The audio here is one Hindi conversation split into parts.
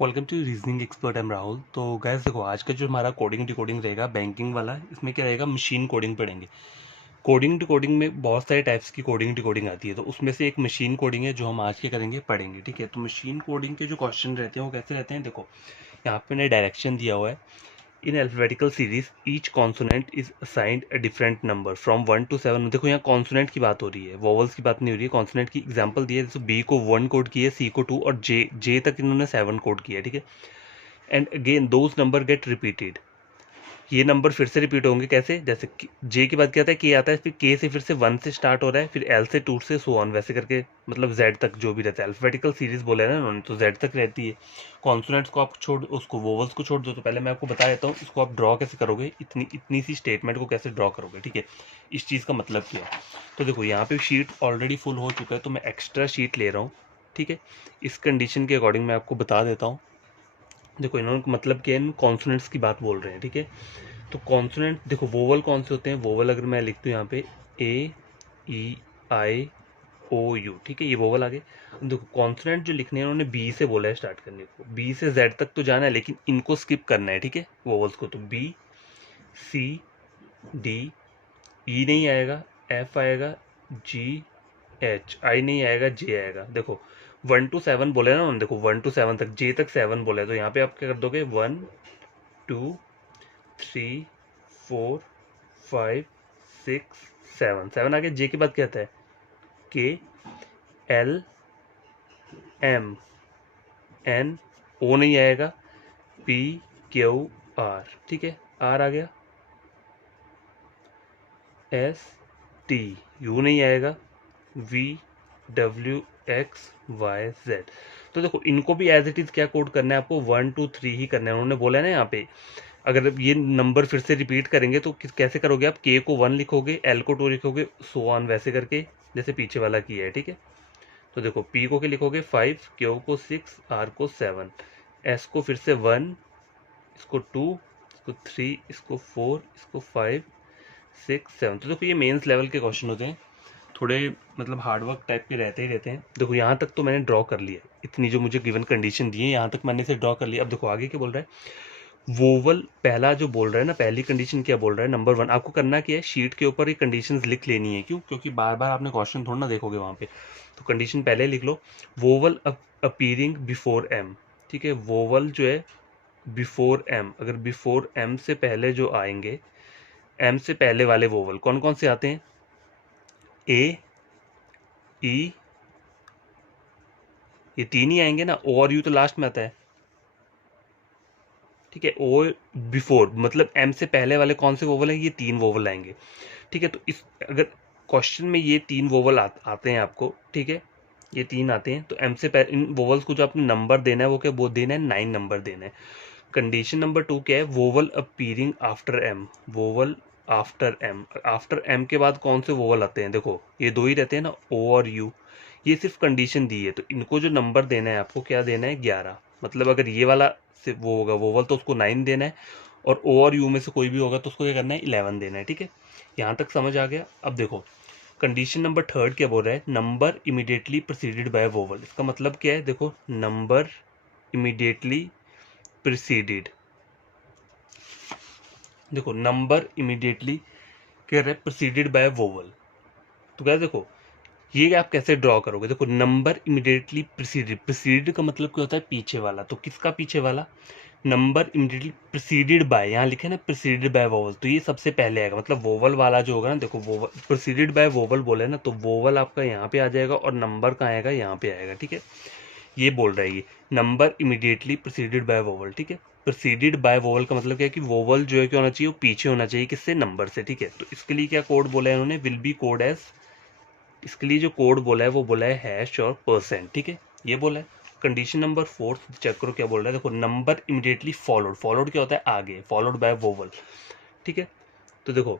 Welcome to reasoning expert. I'm Rahul. तो गैस देखो, आज का जो हमारा कोडिंग डिकोडिंग रहेगा बैंकिंग वाला, इसमें क्या रहेगा, मशीन कोडिंग पढ़ेंगे। कोडिंग डिकोडिंग में बहुत सारे टाइप्स की कोडिंग डिकोडिंग आती है, तो उसमें से एक मशीन कोडिंग है जो हम आज के करेंगे, पढ़ेंगे। ठीक है, तो मशीन कोडिंग के जो क्वेश्चन रहते हैं वो कैसे रहते हैं, देखो यहाँ पे मैंने डायरेक्शन दिया हुआ है। In alphabetical series each consonant is assigned a different number from 1 to 7। देखो यहाँ कॉन्सोनेंट की बात हो रही है, वोवल्स की बात नहीं हो रही है। कॉन्सोनेंट की एग्जांपल दी है, जैसे बी को 1 कोड किया है, सी को 2 और जे जे तक इन्होंने 7 कोड किया है। ठीक है, and again those number get repeated. ये नंबर फिर से रिपीट होंगे, कैसे, जैसे जे के बाद क्या आता है, के आता है, फिर के से फिर से 1 से स्टार्ट हो रहा है, फिर एल से 2 से सो ऑन, वैसे करके मतलब जेड तक जो भी रहता है। अल्फाबेटिकल सीरीज बोले है ना उन्होंने, तो जेड तक रहती है। कॉन्सोनेंट्स को आप छोड़, उसको वोवल्स को छोड़ दो। तो पहले मैं आपको बता देता हूँ इसको आप ड्रॉ कैसे करोगे, इतनी इतनी सी स्टेटमेंट को कैसे ड्रॉ करोगे। ठीक है, इस चीज़ का मतलब क्या है। तो देखो यहाँ पे शीट ऑलरेडी फुल हो चुका है, तो मैं एक्स्ट्रा शीट ले रहा हूँ। ठीक है, इस कंडीशन के अकॉर्डिंग मैं आपको बता देता हूँ। देखो इन्होंने मतलब क्या, इन कॉन्सोनेंट्स की बात बोल रहे हैं। ठीक है, तो कॉन्सोनेंट देखो, वोवल कौन से होते हैं, वोवल अगर मैं लिख दूँ यहाँ पे ए ई आई ओ यू, ठीक है, ये वोवल आ गए। देखो कॉन्सोनेंट जो लिखने हैं उन्होंने बी से बोला है स्टार्ट करने को, बी से जेड तक तो जाना है, लेकिन इनको स्किप करना है। ठीक है, वोवल्स को, तो बी सी डी, ई नहीं आएगा, एफ आएगा, जी एच, आई नहीं आएगा, जे आएगा। देखो 1 to 7 बोले ना उन्होंने, देखो 1 to 7 तक, जे तक 7 बोला है, तो यहाँ पे आप क्या कर दोगे, 1 2 3 4 5 6 7 आ गया। जे के बाद क्या आता है, के एल एम एन, ओ नहीं आएगा, पी क्यू आर, ठीक है, आर आ गया, एस टी, यू नहीं आएगा, V W X Y Z. तो देखो इनको भी एज इट इज क्या कोड करना है आपको, 1 2 3 ही करना है। उन्होंने बोला है ना यहाँ पे, अगर ये नंबर फिर से रिपीट करेंगे तो कैसे करोगे आप, के को 1 लिखोगे, एल को 2 लिखोगे, सो ऑन, वैसे करके जैसे पीछे वाला किया है। ठीक है, तो देखो पी को क्या लिखोगे 5, क्यू को 6, आर को 7, एस को फिर से 1, इसको 2, इसको 3, इसको 4, इसको 5 6 7। तो देखो ये मेंस लेवल के क्वेश्चन होते हैं, थोड़े मतलब हार्डवर्क टाइप के रहते ही रहते हैं। देखो यहाँ तक तो मैंने ड्रॉ कर लिया, इतनी जो मुझे गिवन कंडीशन दी है यहाँ तक मैंने इसे ड्रॉ कर लिया। अब देखो आगे क्या बोल रहा है, वोवल पहला जो बोल रहा है ना, पहली कंडीशन क्या बोल रहा है, नंबर 1। आपको करना क्या है, शीट के ऊपर ये कंडीशंस लिख लेनी है। क्यों, क्योंकि बार बार आपने क्वेश्चन थोड़ा ना देखोगे वहाँ पे, तो कंडीशन पहले लिख लो, वोवल अपीयरिंग बिफोर एम। ठीक है, वोवल जो है बिफोर एम, अगर बिफोर एम से पहले जो आएंगे, एम से पहले वाले वोवल कौन कौन से आते हैं, ए ई, ये 3 ही आएंगे ना, ओ और यू तो लास्ट में आता है। ठीक है, ओ बिफोर मतलब एम से पहले वाले कौन से वोवल हैं, ये 3 वोवल आएंगे। ठीक है, तो इस अगर क्वेश्चन में ये 3 वोवल आते हैं आपको, ठीक है, ये 3 आते हैं, तो एम से पहले इन वोवल्स को जो आपने नंबर देना है वो क्या वो देना है, 9 नंबर देना है। कंडीशन नंबर 2 क्या है, vowel appearing after M, vowel after M, after M के बाद कौन से वोवल आते हैं, देखो ये 2 ही रहते हैं ना, ओ और यू। ये सिर्फ कंडीशन दी है, तो इनको जो नंबर देना है आपको क्या देना है, 11। मतलब अगर ये वाला से वो होगा वोवल तो उसको 9 देना है, और ओ और यू में से कोई भी होगा तो उसको क्या करना है, 11 देना है। ठीक है, यहाँ तक समझ आ गया। अब देखो कंडीशन नंबर 3 क्या बोल रहा है, number immediately preceded by vowel. इसका मतलब क्या है, देखो नंबर इमीडिएटली प्रिसीडेड, देखो नंबर इमीडिएटली कह रहा है प्रिसीडेड बाय वोवल। तो क्या देखो ये आप कैसे ड्रॉ करोगे, देखो नंबर इमीडिएटली प्रिसीडेड, प्रिसीडेड का मतलब क्या होता है, पीछे वाला। तो किसका पीछे वाला, नंबर इमीडिएटली प्रिसीडेड बाय, यहाँ लिखे ना प्रिसीडेड बाय वोवल, तो ये सबसे पहले आएगा। मतलब वोवल वाला जो होगा ना, देखो वोवल प्रिसीडेड बाय वोवल बोले ना, तो वोवल आपका यहाँ पे आ जाएगा और नंबर कहाँ आएगा, यहाँ पे आएगा। ठीक है, ये बोल रहा है ये number immediately preceded by vowel. ठीक है, प्रिसीडेड बाय वोवल का मतलब क्या है कि वोवल जो है क्या होना चाहिए, वो पीछे होना चाहिए, किससे, नंबर से। ठीक है, तो इसके लिए क्या कोड बोला है उन्होंने, विल बी कोड एज, इसके लिए जो कोड बोला है वो बोला है हैश और %। ठीक है, ये बोला है। कंडीशन नंबर 4 चेक करो क्या बोल रहा है, देखो नंबर इमीडिएटली फॉलोड, फॉलोड क्या होता है, आगे, फॉलोड बाय वोवल। ठीक है, तो देखो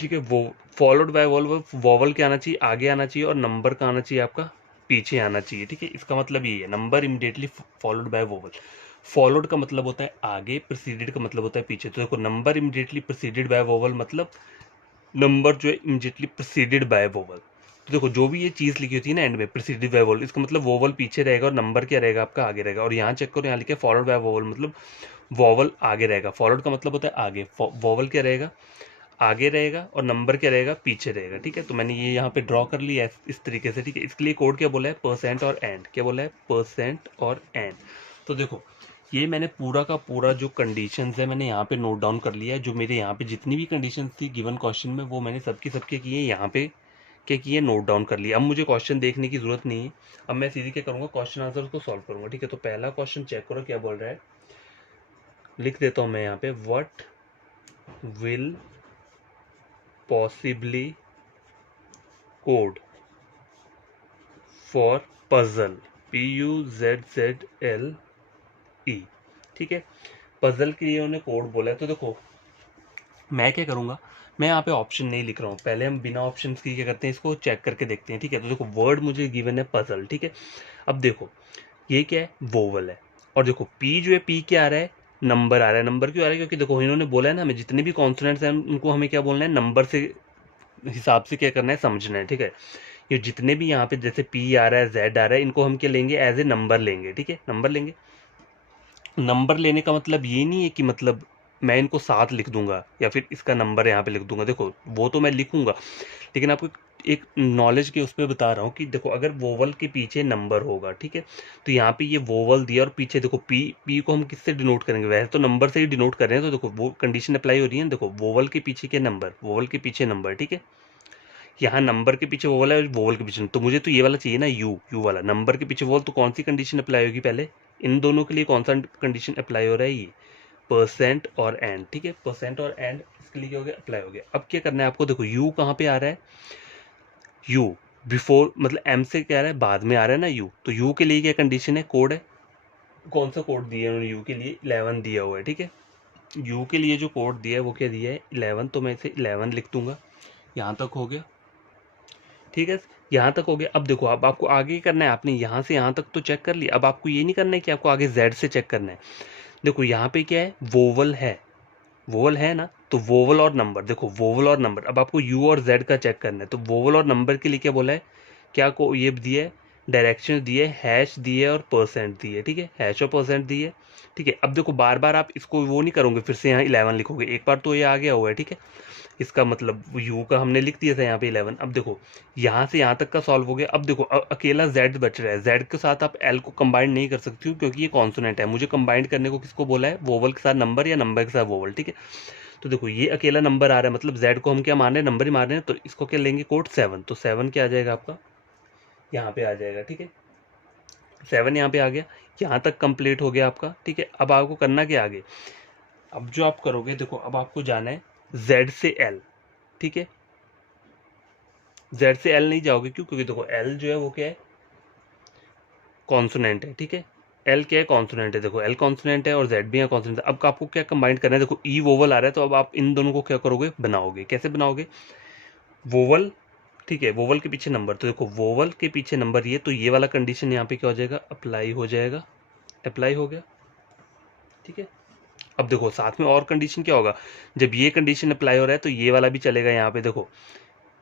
ठीक है, वो फॉलोड बाय वोवल, वोवल क्या आना चाहिए, आगे आना चाहिए, और नंबर का आना चाहिए आपका पीछे आना चाहिए। ठीक है, इसका मतलब ये है number immediately followed by vowel. Followed का मतलब होता है आगे, प्रिसीडेड का मतलब होता है पीछे। तो देखो number immediately preceded by vowel मतलब नंबर जो है इमीडिएटली प्रिसीडेड बाय वोवल। तो देखो जो भी ये चीज़ लिखी होती है ना एंड में प्रीसीडेड बाय वोवल, इसका मतलब वोवल पीछे रहेगा और नंबर क्या रहेगा आपका आगे रहेगा। और यहाँ चेक करो, यहाँ लिखे फॉलोड बाय वोवल, मतलब वोवल आगे रहेगा। फॉलोड का मतलब होता है आगे, वोवल क्या रहेगा आगे रहेगा और नंबर क्या रहेगा पीछे रहेगा। ठीक है, तो मैंने ये यहाँ पे ड्रॉ कर लिया है इस तरीके से। ठीक है, इसके लिए कोड क्या बोला है, परसेंट और एंड। क्या बोला है, परसेंट और एंड। तो देखो ये मैंने पूरा का पूरा जो कंडीशंस है मैंने यहाँ पे नोट डाउन कर लिया है। जो मेरे यहाँ पे जितनी भी कंडीशंस थी गिवन क्वेश्चन में वो मैंने सबके किए यहाँ पे क्या किए, नोट डाउन कर लिया। अब मुझे क्वेश्चन देखने की जरूरत नहीं है, अब मैं सीधे क्या करूँगा, क्वेश्चन आंसर को सॉल्व करूँगा। ठीक है, तो पहला क्वेश्चन चेक करो क्या बोल रहा है, लिख देता हूँ मैं यहाँ पे, what will possibly code for puzzle, PUZZLE। ठीक है, पजल के लिए उन्हें कोड बोला है। तो देखो मैं क्या करूंगा, मैं यहाँ पे ऑप्शन नहीं लिख रहा हूँ, पहले हम बिना ऑप्शन की क्या करते हैं, इसको चेक करके देखते हैं। ठीक है, तो देखो वर्ड मुझे गिवन है पजल। ठीक है, अब देखो ये क्या है, वोवल है। और देखो पी जो है, पी क्या आ रहा है, नंबर आ रहा है। नंबर क्यों आ रहा है, क्योंकि देखो इन्होंने बोला है ना हमें जितने भी कॉन्सोनेंट्स हैं उनको हमें क्या बोलना है, नंबर से हिसाब से क्या करना है, समझना है। ठीक है, ये जितने भी यहाँ पे जैसे पी आ रहा है, जेड आ रहा है, इनको हम क्या लेंगे, एज ए नंबर लेंगे। ठीक है, नंबर लेंगे। नंबर लेने का मतलब ये नहीं है कि मतलब मैं इनको साथ लिख दूंगा या फिर इसका नंबर यहाँ पे लिख दूंगा। देखो वो तो मैं लिखूंगा, लेकिन आपको एक नॉलेज के उस पर बता रहा हूँ कि देखो अगर वोवल के पीछे नंबर होगा, ठीक है, तो यहाँ पे ये वोवल दिया और पीछे देखो पी, पी को हम किससे डिनोट करेंगे, वैसे तो नंबर से ही डिनोट कर रहे हैं। तो देखो वो कंडीशन अप्लाई हो रही है। देखो वोवल के पीछे के नंबर, वोवल के पीछे नंबर। ठीक है, यहाँ नंबर के पीछे वोवल है, वोवल के पीछे, तो मुझे तो ये वाला चाहिए ना, यू, यू वाला नंबर के पीछे वोवल। तो कौन सी कंडीशन अप्लाई होगी पहले, इन दोनों के लिए कौन सा कंडीशन अप्लाई हो रहा है, ये परसेंट और एंड। ठीक है, परसेंट और एंड इसके लिए क्या हो गया, अप्लाई हो गया। अब क्या करना है आपको, देखो यू कहाँ पे आ रहा है, यू बिफोर मतलब एम से क्या आ रहा है, बाद में आ रहा है ना यू। तो यू के लिए क्या कंडीशन है, कोड है, कौन सा कोड दिया है उन्होंने यू के लिए, 11 दिया हुआ है। ठीक है, यू के लिए जो कोड दिया है वो क्या दिया है, 11। तो मैं इसे 11 लिख दूंगा। यहाँ तक हो गया। ठीक है, यहाँ तक हो गया। अब देखो अब आपको आगे करना है, आपने यहाँ से यहाँ तक तो चेक कर लिया। अब आपको ये नहीं करना है कि आपको आगे जेड से चेक करना है। देखो यहाँ पे क्या है, वोवल है, वोवल है ना, तो वोवल और नंबर। देखो वोवल और नंबर, अब आपको यू और जेड का चेक करना है। तो वोवल और नंबर के लिए क्या बोला है, क्या को ये दिया है, डायरेक्शन दिए, हैश दिए और परसेंट दिए। ठीक है, हैश और परसेंट दिए। ठीक है, अब देखो बार बार आप इसको वो नहीं करोगे, फिर से यहाँ 11 लिखोगे, एक बार तो ये आ गया हुआ है। ठीक है, इसका मतलब यू का हमने लिख दिया था यहाँ पे 11। अब देखो यहाँ से यहाँ तक का सॉल्व हो गया। अब देखो अकेला जेड बच रहा है, जेड के साथ आप एल को कंबाइन नहीं कर सकती हो क्योंकि ये कॉन्सोनेंट है। मुझे कंबाइन करने को किसको बोला है, वोवल के साथ नंबर या नंबर के साथ वोवल। ठीक है, तो देखो ये अकेला नंबर आ रहा है, मतलब जेड को हम क्या मान रहे हैं, नंबर ही मान रहे हैं। तो इसको क्या लेंगे, कोड 7। तो 7 क्या आ जाएगा आपका, यहाँ पे आ जाएगा। ठीक है, 7 यहाँ पे आ गया, यहाँ तक कंप्लीट हो गया आपका। ठीक है, अब आपको करना क्या आगे, अब जो आप करोगे, देखो अब आपको जाना है जेड से एल। ठीक है, जेड से एल नहीं जाओगे, क्यों, क्योंकि देखो एल जो है वो क्या है, कॉन्सोनेंट है। ठीक है, एल क्या है, कॉन्सोनेंट है। देखो एल कॉन्सोनेंट है और जेड भी है कॉन्सोनेंट है। अब आपको क्या कंबाइन करना है, देखो ई वोवल आ रहा है, तो अब आप इन दोनों को क्या करोगे, बनाओगे। कैसे बनाओगे, वोवल, ठीक है, वोवल के पीछे नंबर। तो देखो वोवल के पीछे नंबर ये, तो ये वाला कंडीशन यहाँ पे क्या हो जाएगा, अप्लाई हो जाएगा, अप्लाई हो गया। ठीक है, अब देखो साथ में और कंडीशन क्या होगा, जब ये कंडीशन अप्लाई हो रहा है तो ये वाला भी चलेगा। यहाँ पे देखो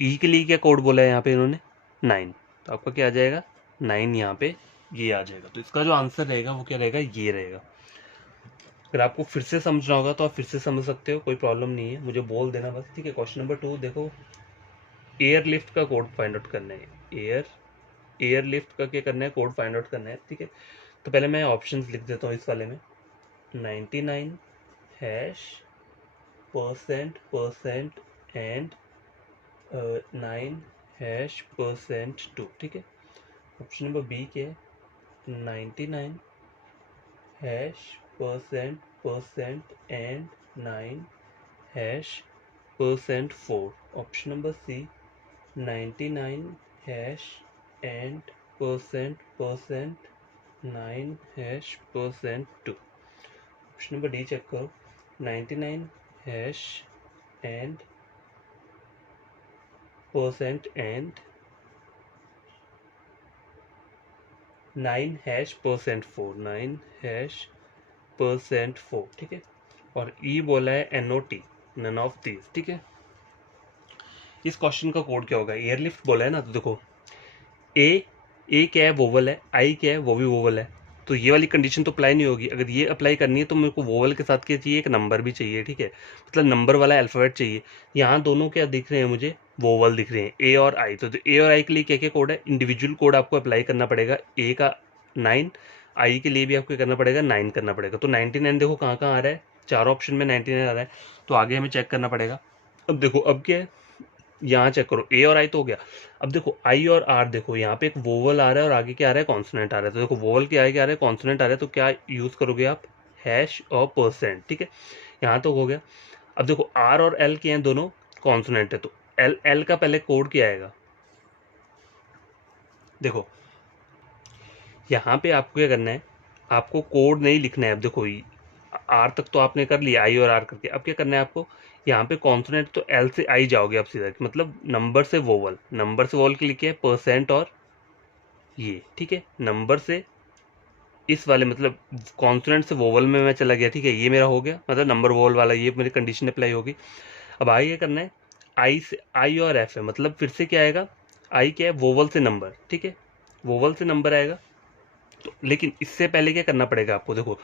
ई के लिए क्या कोड बोला है यहाँ पे इन्होंने, 9। तो आपका क्या आ जाएगा, 9 यहाँ पे ये आ जाएगा। तो इसका जो आंसर रहेगा वो क्या रहेगा, ये रहेगा। अगर आपको फिर से समझना होगा तो आप फिर से समझ सकते हो, कोई प्रॉब्लम नहीं है, मुझे बोल देना बस। ठीक है, क्वेश्चन नंबर 2 देखो, एयर लिफ्ट का कोड फाइंड आउट करना है। एयर लिफ्ट का क्या करना है, कोड फाइंड आउट करना है। ठीक है, तो पहले मैं ऑप्शंस लिख देता हूँ इस वाले में, 99 hash percent percent and 9 hash percent 2। ठीक है, ऑप्शन नंबर बी क्या है, 99 hash percent percent and 9 hash percent 4। Option number C 99 hash and percent percent 9 hash percent 2। Option number D check करो, 99 hash and percent and 9 hash percent 4, 9 hash percent 4। ठीक है, और ई बोला है NOT, नन ऑफ दीज। ठीक है, इस क्वेश्चन का कोड क्या होगा, एयरलिफ्ट बोला है ना, तो देखो ए क्या है, वोवल है, आई क्या है, वो भी वोवल है, तो ये वाली कंडीशन तो अप्लाई नहीं होगी। अगर ये अप्लाई करनी है तो मेरे को वोवल के साथ क्या चाहिए, एक नंबर भी चाहिए, ठीक है, मतलब नंबर वाला अल्फ़ाबेट चाहिए। यहाँ दोनों क्या दिख रहे हैं मुझे, वोवल दिख रहे हैं, ए और आई। तो ए और आई के लिए क्या क्या कोड है, इंडिविजुअल कोड आपको अप्लाई करना पड़ेगा। ए का 9, आई के लिए भी आपको करना पड़ेगा 9 करना पड़ेगा। तो 99 देखो कहाँ कहाँ आ रहा है, चारों ऑप्शन में 99 आ रहा है, तो आगे हमें चेक करना पड़ेगा। अब देखो अब क्या है, यहाँ चेक करो, ए और आई तो हो गया। अब देखो आई और आर, देखो यहाँ पे एक वोवल आ रहा है और आगे क्या आ रहा है, कॉन्सोनेंट आ रहा है। तो देखो वोवल के आगे क्या आ रहा है, कॉन्सोनेंट आ रहा है, तो क्या यूज़ करोगे आप, हैश और परसेंट, ठीक है, यहाँ तो हो गया। अब देखो आर और एल के हैं दोनों कॉन्सोनेंट है, तो एल का पहले कोड क्या आएगा, देखो यहाँ पे आपको क्या करना है, आपको कोड नहीं लिखना है। अब देखो आर तक तो आपने कर लिया, आई और आर करके, अब क्या करना है आपको, यहाँ पे कॉन्सोनेंट तो एल से आई जाओगे आप सीधा, मतलब नंबर से वोवल, नंबर से वोवल के लिए क्या है, परसेंट और ये, ठीक है, नंबर से इस वाले मतलब कॉन्सोनेंट से वोवल में मैं चला गया, ठीक है, ये मेरा हो गया, मतलब नंबर वोवल वाला, ये मेरी कंडीशन अप्लाई होगी। अब आई क्या करना है, आई से आई और एफ है, मतलब फिर से क्या आएगा, आई क्या है, वोवल से नंबर, ठीक है, वोवल से नंबर आएगा। तो लेकिन इससे पहले क्या करना पड़ेगा आपको, देखो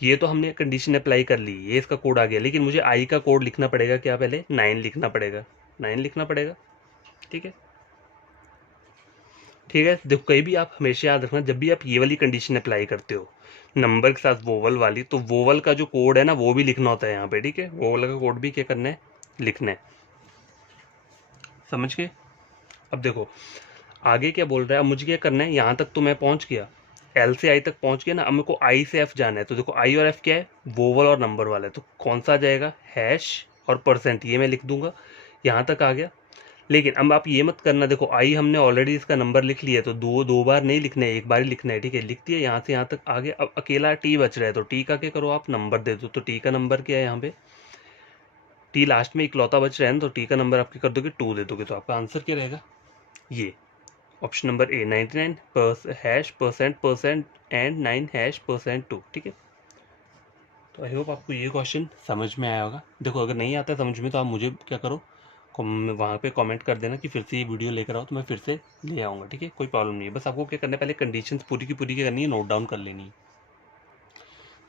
ये तो हमने कंडीशन अप्लाई कर ली, ये इसका कोड आ गया, लेकिन मुझे आई का कोड लिखना पड़ेगा, क्या पहले 9 लिखना पड़ेगा, 9 लिखना पड़ेगा, ठीक है, ठीक है। देखो कहीं भी आप हमेशा याद रखना, जब भी आप ये वाली कंडीशन अप्लाई करते हो नंबर के साथ वोवल वाली, तो वोवल का जो कोड है ना वो भी लिखना होता है यहाँ पे, ठीक है, वोवल का कोड भी क्या करना है, लिखना है, समझ गए। अब देखो आगे क्या बोल रहा है, अब मुझे क्या करना है, यहाँ तक तो मैं पहुँच गया, एल से आई तक पहुँच गया ना, अब मेरे को आई से एफ जाना है। तो देखो आई और एफ क्या है, वोवल और नंबर वाला है, तो कौन सा आ जाएगा, हैश और परसेंट, ये मैं लिख दूंगा, यहाँ तक आ गया। लेकिन अब आप ये मत करना, देखो आई हमने ऑलरेडी इसका नंबर लिख लिया है, तो दो बार नहीं लिखना है, एक बार ही लिखना है, ठीक है, लिख दिया, यहाँ से यहाँ तक आगे। अब अकेला टी बच रहा है, तो टी का क्या करो, आप नंबर दे दो। तो टी का नंबर क्या है, यहाँ पे टी लास्ट में इकलौता बच रहा है ना, तो टी का नंबर आपके कर दोगे 2 दे दोगे, तो आपका आंसर क्या रहेगा, ये option number A 99 hash percent percent and 9 hash percent 2, ठीक है। तो आई होप आपको ये क्वेश्चन समझ में आया होगा। देखो अगर नहीं आता है समझ में, तो आप मुझे क्या करो, वहाँ पे कमेंट कर देना कि फिर से ये वीडियो लेकर आओ, तो मैं फिर से ले आऊँगा, ठीक है, कोई प्रॉब्लम नहीं है। बस आपको क्या करना है, पहले कंडीशंस पूरी की पूरी क्या करनी है, नोट डाउन कर लेनी है।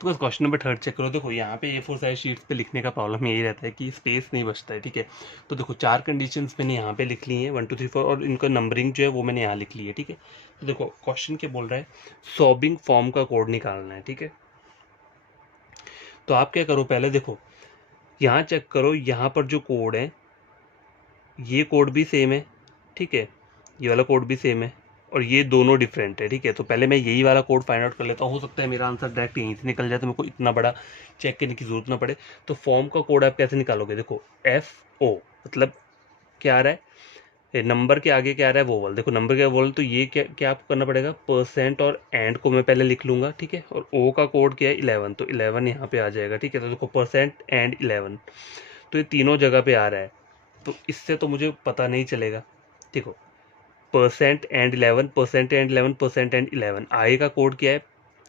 तो बस क्वेश्चन नंबर 3 चेक करो। देखो यहाँ पे A4 साइज शीट्स पे लिखने का प्रॉब्लम यही रहता है कि स्पेस नहीं बचता है, ठीक है। तो देखो 4 कंडीशंस मैंने यहाँ पे लिख ली हैं, 1 2 3 4, और इनका नंबरिंग जो है वो मैंने यहाँ लिख ली है, ठीक है। तो देखो क्वेश्चन क्या बोल रहा है, सॉबिंग फॉर्म का कोड निकालना है, ठीक है। तो आप क्या करो, पहले देखो यहाँ चेक करो, यहाँ पर जो कोड है ये कोड भी सेम है, ठीक है, ये वाला कोड भी सेम है, और ये दोनों डिफरेंट है, ठीक है। तो पहले मैं यही वाला कोड फाइंड आउट कर लेता हूँ, हो सकता है मेरा आंसर डायरेक्ट यहीं से निकल जाए, तो मेरे को इतना बड़ा चेक करने की जरूरत ना पड़े। तो फॉर्म का कोड आप कैसे निकालोगे, देखो FO मतलब क्या आ रहा है, नंबर के आगे क्या आ रहा है, वोवल, देखो नंबर के वोवल, तो ये क्या क्या आपको करना पड़ेगा, परसेंट और एंड को मैं पहले लिख लूँगा, ठीक है, और O का कोड क्या है 11, तो 11 यहाँ पे आ जाएगा, ठीक है। तो देखो परसेंट एंड 11, तो ये तीनों जगह पे आ रहा है, तो इससे तो मुझे पता नहीं चलेगा। देखो percent and 11, percent and 11, percent and 11, आगे का कोड क्या है,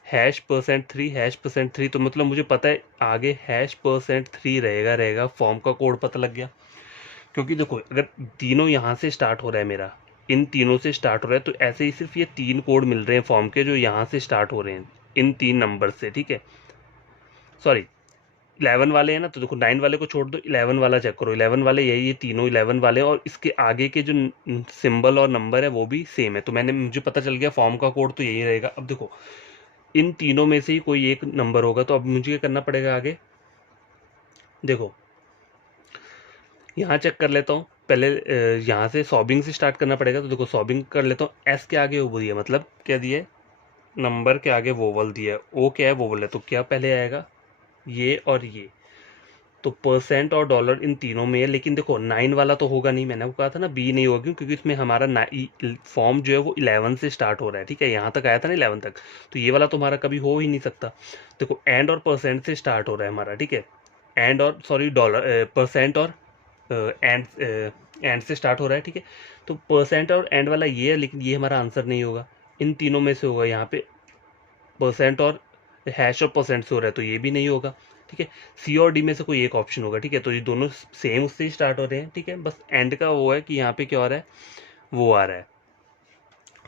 हैश परसेंट 3, हैश परसेंट 3, तो मतलब मुझे पता है आगे हैश परसेंट 3 रहेगा। फॉर्म का कोड पता लग गया, क्योंकि देखो अगर तीनों यहाँ से स्टार्ट हो रहा है मेरा, इन तीनों से स्टार्ट हो रहा है, तो ऐसे ही सिर्फ ये 3 कोड मिल रहे हैं फॉर्म के, जो यहाँ से स्टार्ट हो रहे हैं इन 3 नंबर से, ठीक है। सॉरी 11 वाले हैं ना, तो देखो 9 वाले को छोड़ दो, 11 वाला चेक करो, 11 वाले यही, ये तीनों 11 वाले, और इसके आगे के जो सिंबल और नंबर है वो भी सेम है, तो मुझे पता चल गया फॉर्म का कोड तो यही रहेगा। अब देखो इन तीनों में से ही कोई एक नंबर होगा, तो अब मुझे क्या करना पड़ेगा आगे, देखो यहाँ चेक कर लेता हूँ पहले, यहाँ से सॉबिंग से स्टार्ट करना पड़ेगा, तो देखो सॉबिंग कर लेता हूँ, एस के आगे वो दिया, मतलब क्या दिया है, नंबर के आगे वोवल दिया है, ओ क्या है, वोवल है, तो क्या पहले आएगा, ये और ये, तो परसेंट और डॉलर इन तीनों में है। लेकिन देखो 9 वाला तो होगा नहीं, मैंने आपको कहा था ना बी नहीं होगा, क्योंकि इसमें हमारा फॉर्म जो है वो 11 से स्टार्ट हो रहा है, ठीक है, यहाँ तक आया था ना 11 तक, तो ये वाला तो हमारा कभी हो ही नहीं सकता। देखो एंड और परसेंट से स्टार्ट हो रहा है हमारा, ठीक है, एंड और सॉरी डॉलर, परसेंट और एंड से स्टार्ट हो रहा है, ठीक है। तो परसेंट और एंड वाला ये है, लेकिन ये हमारा आंसर नहीं होगा, इन तीनों में से होगा, यहाँ पे परसेंट और हैश और परसेंट से हो रहा है तो ये भी नहीं होगा, ठीक है। सी और डी में से कोई एक ऑप्शन होगा, ठीक है। तो ये दोनों सेम उससे ही स्टार्ट हो रहे हैं, ठीक है। बस एंड का वो है कि यहाँ पे क्या हो रहा है, वो आ रहा है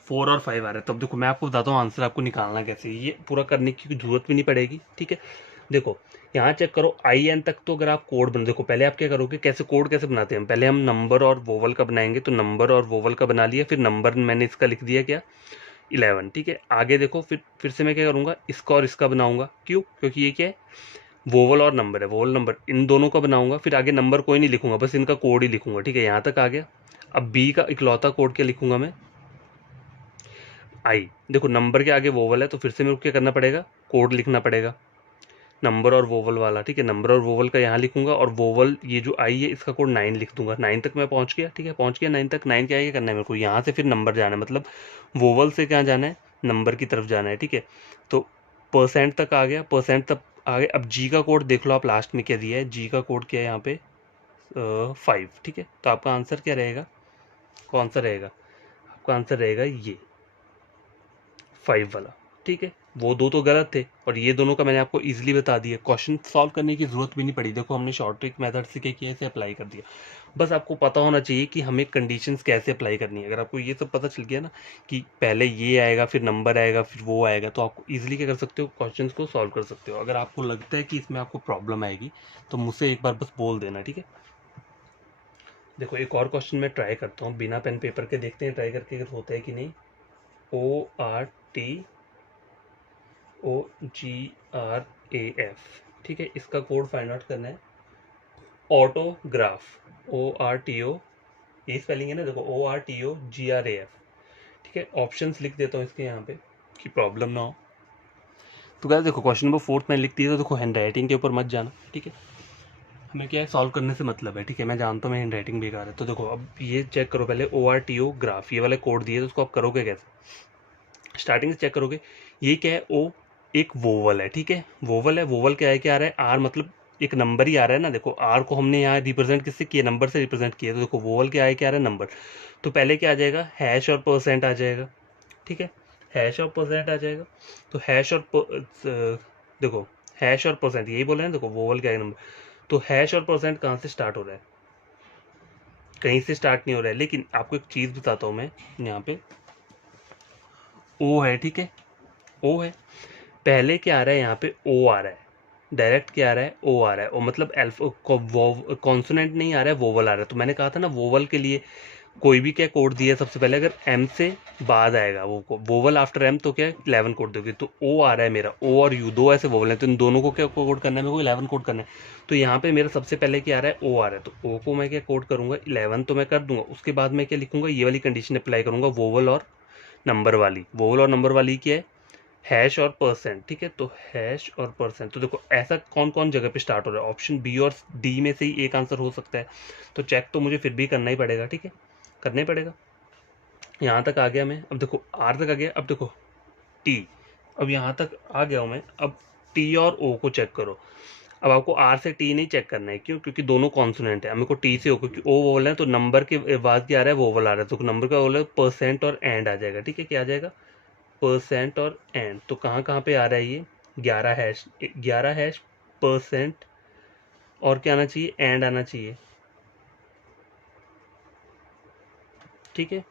4 और 5 आ रहा है। तब देखो मैं आपको बताता हूँ आंसर आपको निकालना कैसे, ये पूरा करने की जरूरत भी नहीं पड़ेगी, ठीक है। देखो यहाँ चेक करो आई एन तक, तो अगर आप कोड बना, देखो पहले आप क्या करोगे, कैसे कोड कैसे बनाते हैं, पहले हम नंबर और वोवल का बनाएंगे, तो नंबर और वोवल का बना लिया, फिर नंबर मैंने इसका लिख दिया क्या 11, ठीक है। आगे देखो फिर से मैं क्या करूँगा, इसका और इसका बनाऊंगा, क्यों, क्योंकि ये क्या है, वोवल और नंबर है, वोवल नंबर इन दोनों का बनाऊंगा। फिर आगे नंबर कोई नहीं लिखूंगा, बस इनका कोड ही लिखूंगा, ठीक है। यहाँ तक आ गया। अब बी का इकलौता कोड क्या लिखूंगा मैं, आई। देखो नंबर के आगे वोवल है तो फिर से मेरे को क्या करना पड़ेगा, कोड लिखना पड़ेगा नंबर और वोवल वाला, ठीक है। नंबर और वोवल का यहाँ लिखूंगा, और वोवल ये जो आई है इसका कोड 9 लिख दूंगा। 9 तक मैं पहुंच गया, ठीक है, पहुंच गया 9 तक। 9 क्या है, करना है मेरे को यहाँ से फिर नंबर जाना है, मतलब वोवल से क्या जाना है, नंबर की तरफ जाना है, ठीक है। तो परसेंट तक आ गया, परसेंट तक आ गया। अब जी का कोड देख लो आप, लास्ट में क्या दिया है, जी का कोड क्या है यहाँ पे 5, ठीक है। तो आपका आंसर क्या रहेगा, कौन सा रहेगा, आपका आंसर रहेगा ये 5 वाला, ठीक है। वो दो तो गलत थे और ये दोनों का मैंने आपको इजीली बता दिया, क्वेश्चन सॉल्व करने की जरूरत भी नहीं पड़ी। देखो हमने शॉर्ट ट्रिक मेथड से क्या किया, इसे अप्लाई कर दिया। बस आपको पता होना चाहिए कि हमें कंडीशंस कैसे अप्लाई करनी है। अगर आपको ये सब पता चल गया ना कि पहले ये आएगा फिर नंबर आएगा फिर वो आएगा, तो आपको इजीली क्या कर सकते हो, क्वेश्चन को सॉल्व कर सकते हो। अगर आपको लगता है कि इसमें आपको प्रॉब्लम आएगी तो मुझसे एक बार बस बोल देना, ठीक है। देखो एक और क्वेश्चन मैं ट्राई करता हूँ बिना पेन पेपर के, देखते हैं ट्राई करके अगर होता है कि नहीं। ORTOGRAF, ठीक है। इसका कोड फाइंड आउट करना है, ऑटोग्राफ, ORTO, ये स्पेलिंग है ना, देखो ORTOGRAF, ठीक है। ऑप्शंस लिख देता हूँ इसके यहाँ पे कि प्रॉब्लम ना हो। तो गाइस देखो क्वेश्चन नंबर 4 मैंने लिख दिया, तो देखो हैंड राइटिंग के ऊपर मत जाना, ठीक है। हमें क्या है, सॉल्व करने से मतलब है, ठीक है। मैं जानता हूँ मैं हैंड राइटिंग बेकार है, तो देखो अब ये चेक करो पहले, ORTO ग्राफ ये वाले कोड दिए, तो उसको आप करोगे कैसे, स्टार्टिंग से चेक करोगे। ये क्या है, ओ एक वोवल है, ठीक है। वोवल है, वोवल क्या है, क्या आ रहा है, आर, मतलब एक नंबर ही आ रहा है ना। देखो आर को हमने यहाँ रिप्रेजेंट किससे किया, नंबर से रिप्रेजेंट किया, तो देखो वोवल क्या है, क्या आ रहा है, नंबर। तो पहले क्या आ जाएगा, हैश और परसेंट आ जाएगा, ठीक है। हैश और परसेंट आ जाएगा, तो हैश और देखो हैश और परसेंट यही बोला है ना, देखो वोवल क्या है, नंबर। तो हैश और परसेंट कहाँ से स्टार्ट हो रहा है, कहीं से स्टार्ट नहीं हो रहा है। लेकिन आपको एक चीज़ बताता हूँ मैं, यहाँ पे ओ है, ठीक है, ओ है। पहले क्या आ रहा है, यहाँ पे ओ आ रहा है, डायरेक्ट क्या आ रहा है, ओ आ रहा है, ओ मतलब कॉन्सोनेंट नहीं आ रहा है, वोवल आ रहा है। तो मैंने कहा था ना वोवल के लिए कोई भी क्या कोड दिया सबसे पहले, अगर एम से बाद आएगा वो वोवल आफ्टर एम, तो क्या 11 कोड दोगे। तो ओ आ रहा है मेरा, ओ और यू दो ऐसे वोवल है, तो इन दोनों को क्या कोड करना है, मेरे को 11 कोड करना है। तो यहाँ पे मेरा सबसे पहले क्या आ रहा है, ओ आ रहा है, तो ओ को मैं क्या कोड करूंगा 11, तो मैं कर दूंगा। उसके बाद मैं क्या लिखूंगा, ये वाली कंडीशन अप्लाई करूंगा, वोवल और नंबर वाली। वोवल और नंबर वाली क्या है, हैश और परसेंट, ठीक है। तो हैश और परसेंट, तो देखो ऐसा कौन कौन जगह पे स्टार्ट हो रहा है, ऑप्शन बी और डी में से ही एक आंसर हो सकता है। तो चेक तो मुझे फिर भी करना ही पड़ेगा, ठीक है, करना ही पड़ेगा। यहाँ तक आ गया मैं, अब देखो आर तक आ गया, अब देखो टी, अब यहाँ तक आ गया हूँ मैं। अब टी और ओ को चेक करो। अब आपको आर से टी नहीं चेक करना है, क्यों, क्योंकि दोनों कॉन्सोनेंट है। अब मेरे को टी से ओ, क्योंकि ओ वोवल है तो नंबर के बाद क्या आ रहा है, वोवल आ रहा है, तो नंबर का वोवल है, परसेंट और एंड आ जाएगा, ठीक है। क्या आ जाएगा, परसेंट और एंड। तो कहाँ कहाँ पे आ रहा है ये, 11 हैश, 11 हैश, परसेंट और क्या आना चाहिए, एंड आना चाहिए, ठीक है।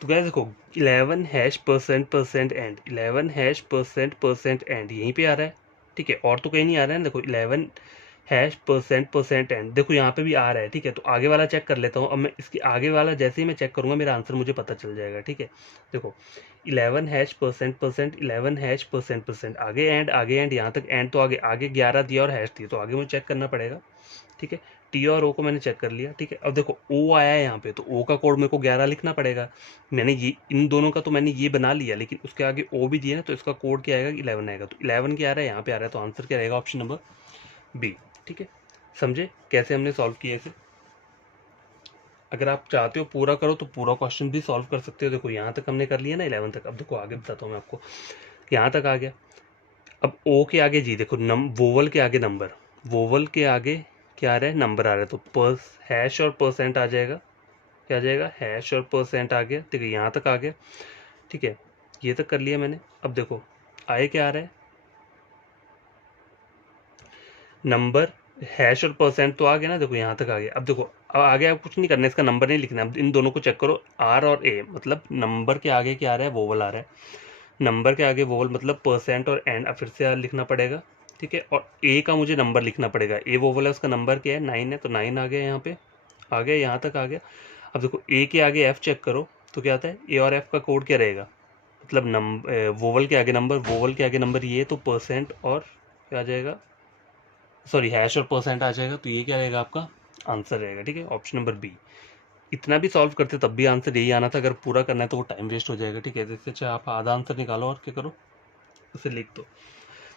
तो क्या देखो 11 hash percent percent and, 11 hash percent percent and यहीं पे आ रहा है, ठीक है। और तो कहीं नहीं आ रहा है ना, देखो 11 हैश परसेंट परसेंट एंड, देखो यहाँ पे भी आ रहा है, ठीक है। तो आगे वाला चेक कर लेता हूँ। अब मैं इसके आगे वाला जैसे ही मैं चेक करूंगा मेरा आंसर मुझे पता चल जाएगा, ठीक है। देखो 11 hash percent percent, 11 hash percent percent, आगे एंड, आगे एंड, यहाँ तक एंड, तो आगे आगे 11 दिया और हैश दिया, तो आगे मुझे चेक करना पड़ेगा, ठीक है। टी और ओ को मैंने चेक कर लिया, ठीक है। अब देखो ओ आया है यहाँ पे, तो ओ का कोड मेरे को 11 लिखना पड़ेगा। मैंने ये इन दोनों का तो मैंने ये बना लिया, लेकिन उसके आगे ओ भी दिया ना, तो इसका कोड क्या आएगा, 11 आएगा। तो 11 क्या आ रहा है, यहाँ पे आ रहा है, तो आंसर क्या रहेगा, ऑप्शन नंबर बी, ठीक है। समझे कैसे हमने सॉल्व किया इसे। अगर आप चाहते हो पूरा करो तो पूरा क्वेश्चन भी सॉल्व कर सकते हो। देखो यहाँ तक हमने कर लिया ना 11 तक। अब देखो आगे बताता हूँ मैं आपको, यहाँ तक आ गया। अब ओ के आगे जी, देखो वोवल के आगे नंबर, वोवल के आगे क्या आ रहा है, नंबर आ रहा है, तो हैश और परसेंट आ जाएगा, क्या आ जाएगा, हैश और परसेंट आ गया, ठीक है। यहाँ तक आ गया, ठीक है, ये तक कर लिया मैंने। अब देखो आए क्या आ रहा है, नंबर हैश और परसेंट तो आ गया ना, देखो यहाँ तक आ गया। अब देखो अब आगे आप कुछ नहीं करना है, इसका नंबर नहीं लिखना है। अब इन दोनों को चेक करो, आर और ए, मतलब नंबर के आगे क्या आ रहा है, वोवल आ रहा है। नंबर के आगे वोवल मतलब परसेंट और एंड, अब फिर से आर लिखना पड़ेगा, ठीक है। और ए का मुझे नंबर लिखना पड़ेगा, ए वोवल है, उसका नंबर क्या है, 9 है, तो 9 आ गया, यहाँ पे आ गया, यहाँ तक आ गया। अब देखो ए के आगे एफ चेक करो तो क्या आता है, ए और एफ का कोड क्या रहेगा, मतलब नंबर वोवल के आगे नंबर, वोवल के आगे नंबर, ये तो परसेंट और क्या आ जाएगा, सॉरी हैश और परसेंट आ जाएगा। तो ये क्या रहेगा, आपका आंसर रहेगा, ठीक है, ऑप्शन नंबर बी। इतना भी सॉल्व करते तब भी आंसर यही आना था। अगर पूरा करना है तो वो टाइम वेस्ट हो जाएगा, ठीक है। इससे अच्छा आप आधा आंसर निकालो और क्या करो, उसे लिख दो।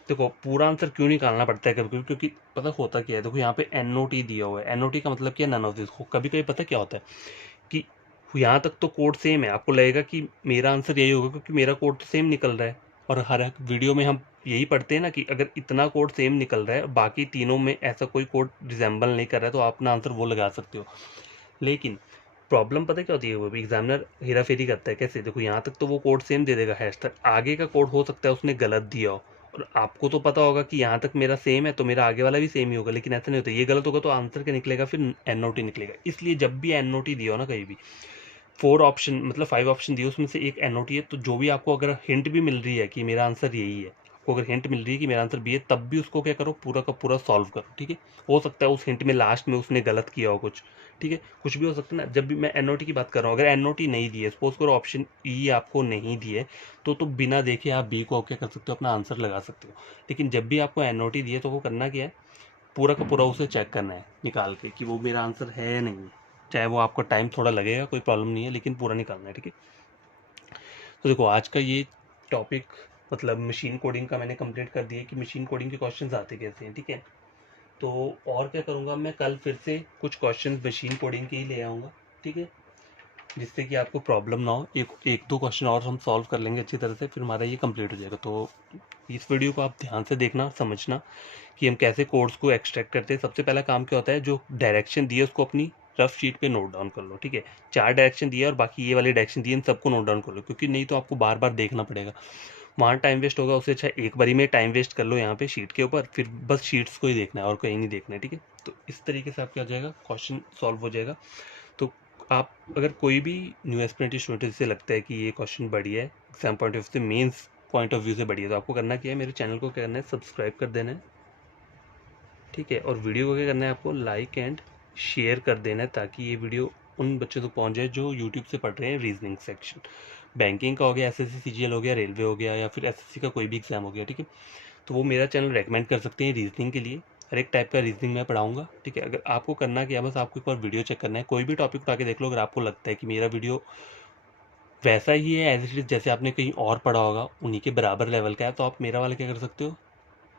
देखो पूरा आंसर क्यों निकालना पड़ता है कभी कभी, क्योंकि पता होता क्या है, देखो यहाँ पे एन ओ टी दिया हुआ है, एन ओ टी का मतलब क्या है, नन ऑफ दिस। कभी कभी पता क्या होता है कि यहाँ तक तो कोड सेम है, आपको लगेगा कि मेरा आंसर यही होगा क्योंकि मेरा कोड तो सेम निकल रहा है। और हर एक वीडियो में हम यही पढ़ते हैं ना कि अगर इतना कोड सेम निकल रहा है, बाकी तीनों में ऐसा कोई कोड रिजेंबल नहीं कर रहा है, तो आप अपना आंसर वो लगा सकते हो। लेकिन प्रॉब्लम पता क्या होती है, वो भी एग्जामिनर हेरा फेरी करता है। कैसे, देखो यहाँ तक तो वो कोड सेम दे देगा हैश तक, आगे का कोड हो सकता है उसने गलत दिया हो, और आपको तो पता होगा कि यहाँ तक मेरा सेम है तो मेरा आगे वाला भी सेम ही होगा, लेकिन ऐसा नहीं होता। ये गलत होगा तो आंसर क्या निकलेगा, फिर एन ओ टी निकलेगा। इसलिए जब भी एन ओ टी दिया हो ना कहीं भी, 4 ऑप्शन मतलब 5 ऑप्शन दिए, उसमें से एक एन ओ टी है, तो जो भी आपको अगर हिंट भी मिल रही है कि मेरा आंसर यही है, आपको अगर हिंट मिल रही है कि मेरा आंसर बी है, तब भी उसको क्या करो, पूरा का पूरा सॉल्व करो, ठीक है। हो सकता है उस हिंट में लास्ट में उसने गलत किया हो कुछ, ठीक है, कुछ भी हो सकता है ना। जब भी मैं एन ओ टी की बात कर रहा हूँ, अगर एन ओ टी नहीं दी है, सपोज करो ऑप्शन ई आपको नहीं दी है, तो बिना देखे आप बी को क्या कर सकते हो, अपना आंसर लगा सकते हो। लेकिन जब भी आपको एन ओ टी दी है तो वो करना क्या है, पूरा का पूरा उसे चेक करना है निकाल के कि वो मेरा आंसर है या नहीं है। चाहे वो आपको टाइम थोड़ा लगेगा, कोई प्रॉब्लम नहीं है, लेकिन पूरा निकालना है, ठीक है। तो देखो आज का ये टॉपिक मतलब मशीन कोडिंग का मैंने कंप्लीट कर दिया कि मशीन कोडिंग के क्वेश्चंस आते कैसे हैं, ठीक है। तो और क्या करूँगा, मैं कल फिर से कुछ क्वेश्चंस मशीन कोडिंग के ही ले आऊँगा, ठीक है, जिससे कि आपको प्रॉब्लम ना हो। एक एक दो क्वेश्चन और हम सॉल्व कर लेंगे अच्छी तरह से, फिर हमारा ये कंप्लीट हो जाएगा। तो इस वीडियो को आप ध्यान से देखना, समझना कि हम कैसे कोड्स को एक्सट्रैक्ट करते हैं। सबसे पहला काम क्या होता है, जो डायरेक्शन दिए उसको अपनी रफ शीट पे नोट डाउन कर लो, ठीक है। 4 डायरेक्शन दिए और बाकी ये वाले डायरेक्शन दिए, इन सबको नोट डाउन कर लो, क्योंकि नहीं तो आपको बार बार देखना पड़ेगा, वहाँ टाइम वेस्ट होगा। उससे अच्छा एक बारी में टाइम वेस्ट कर लो यहाँ पे शीट के ऊपर, फिर बस शीट्स को ही देखना है और कहीं नहीं देखना है, ठीक है। तो इस तरीके से आपका हो जाएगा, क्वेश्चन सॉल्व हो जाएगा। तो आप अगर कोई भी न्यू एस्पिरेंट स्टूडेंट से लगता है कि ये क्वेश्चन बढ़िया है, एग्जाम पॉइंट ऑफ व्यू से, मेंस पॉइंट ऑफ व्यू से बढ़िया, तो आपको करना क्या है, मेरे चैनल को क्या करना है, सब्सक्राइब कर देना है, ठीक है। और वीडियो को क्या करना है, आपको लाइक एंड शेयर कर देना है, ताकि ये वीडियो उन बच्चों तक पहुंच जाए जो यूट्यूब से पढ़ रहे हैं रीजनिंग सेक्शन। बैंकिंग का हो गया, एसएससी सीजीएल हो गया, रेलवे हो गया, या फिर एसएससी का कोई भी एग्जाम हो गया, ठीक है। तो वो मेरा चैनल रेकमेंड कर सकते हैं रीजनिंग के लिए। हर एक टाइप का रीजनिंग मैं पढ़ाऊंगा, ठीक है। अगर आपको करना क्या है, बस आपको एक बार वीडियो चेक करना है, कोई भी टॉपिक उठा के देख लो, अगर आपको लगता है कि मेरा वीडियो वैसा ही है एज इट इज जैसे आपने कहीं और पढ़ा होगा, उन्हीं के बराबर लेवल का है, तो आप मेरा वाला क्या कर सकते हो,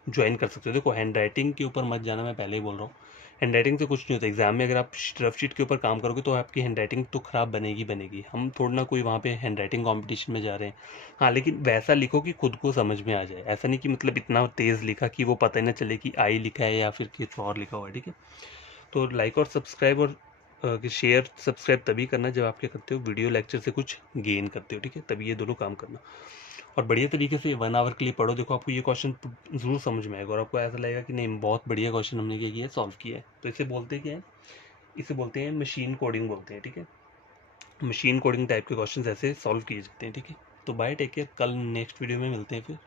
ज्वाइन कर सकते हो। देखो हैंड राइटिंग के ऊपर मत जाना, मैं पहले ही बोल रहा हूँ। हैंड राइटिंग से कुछ नहीं होता, एग्जाम में अगर आप रफ शीट के ऊपर काम करोगे तो आपकी हैंड राइटिंग तो ख़राब बनेगी बनेगी। हम थोड़ा ना कोई वहाँ पे हैंड राइटिंग कॉम्पिटिशन में जा रहे हैं। हाँ, लेकिन वैसा लिखो कि खुद को समझ में आ जाए, ऐसा नहीं कि मतलब इतना तेज़ लिखा कि वो पता ही ना चले कि आई लिखा है या फिर कुछ और लिखा हुआ है, ठीक है। तो लाइक और सब्सक्राइब और शेयर सब्सक्राइब तभी करना जब आप क्या करते हो, वीडियो लेक्चर से कुछ गेन करते हो, ठीक है, तभी ये दोनों काम करना। और बढ़िया तरीके से 1 आवर के लिए पढ़ो, देखो आपको ये क्वेश्चन ज़रूर समझ में आएगा और आपको ऐसा लगेगा कि नहीं बहुत बढ़िया क्वेश्चन हमने क्या किया है, सॉल्व किया है। तो इसे बोलते क्या है, इसे बोलते हैं मशीन कोडिंग बोलते हैं, ठीक है। मशीन कोडिंग टाइप के क्वेश्चन ऐसे सॉल्व किए जाते हैं, ठीक है। तो बाय, टेक केयर, कल नेक्स्ट वीडियो में मिलते हैं फिर।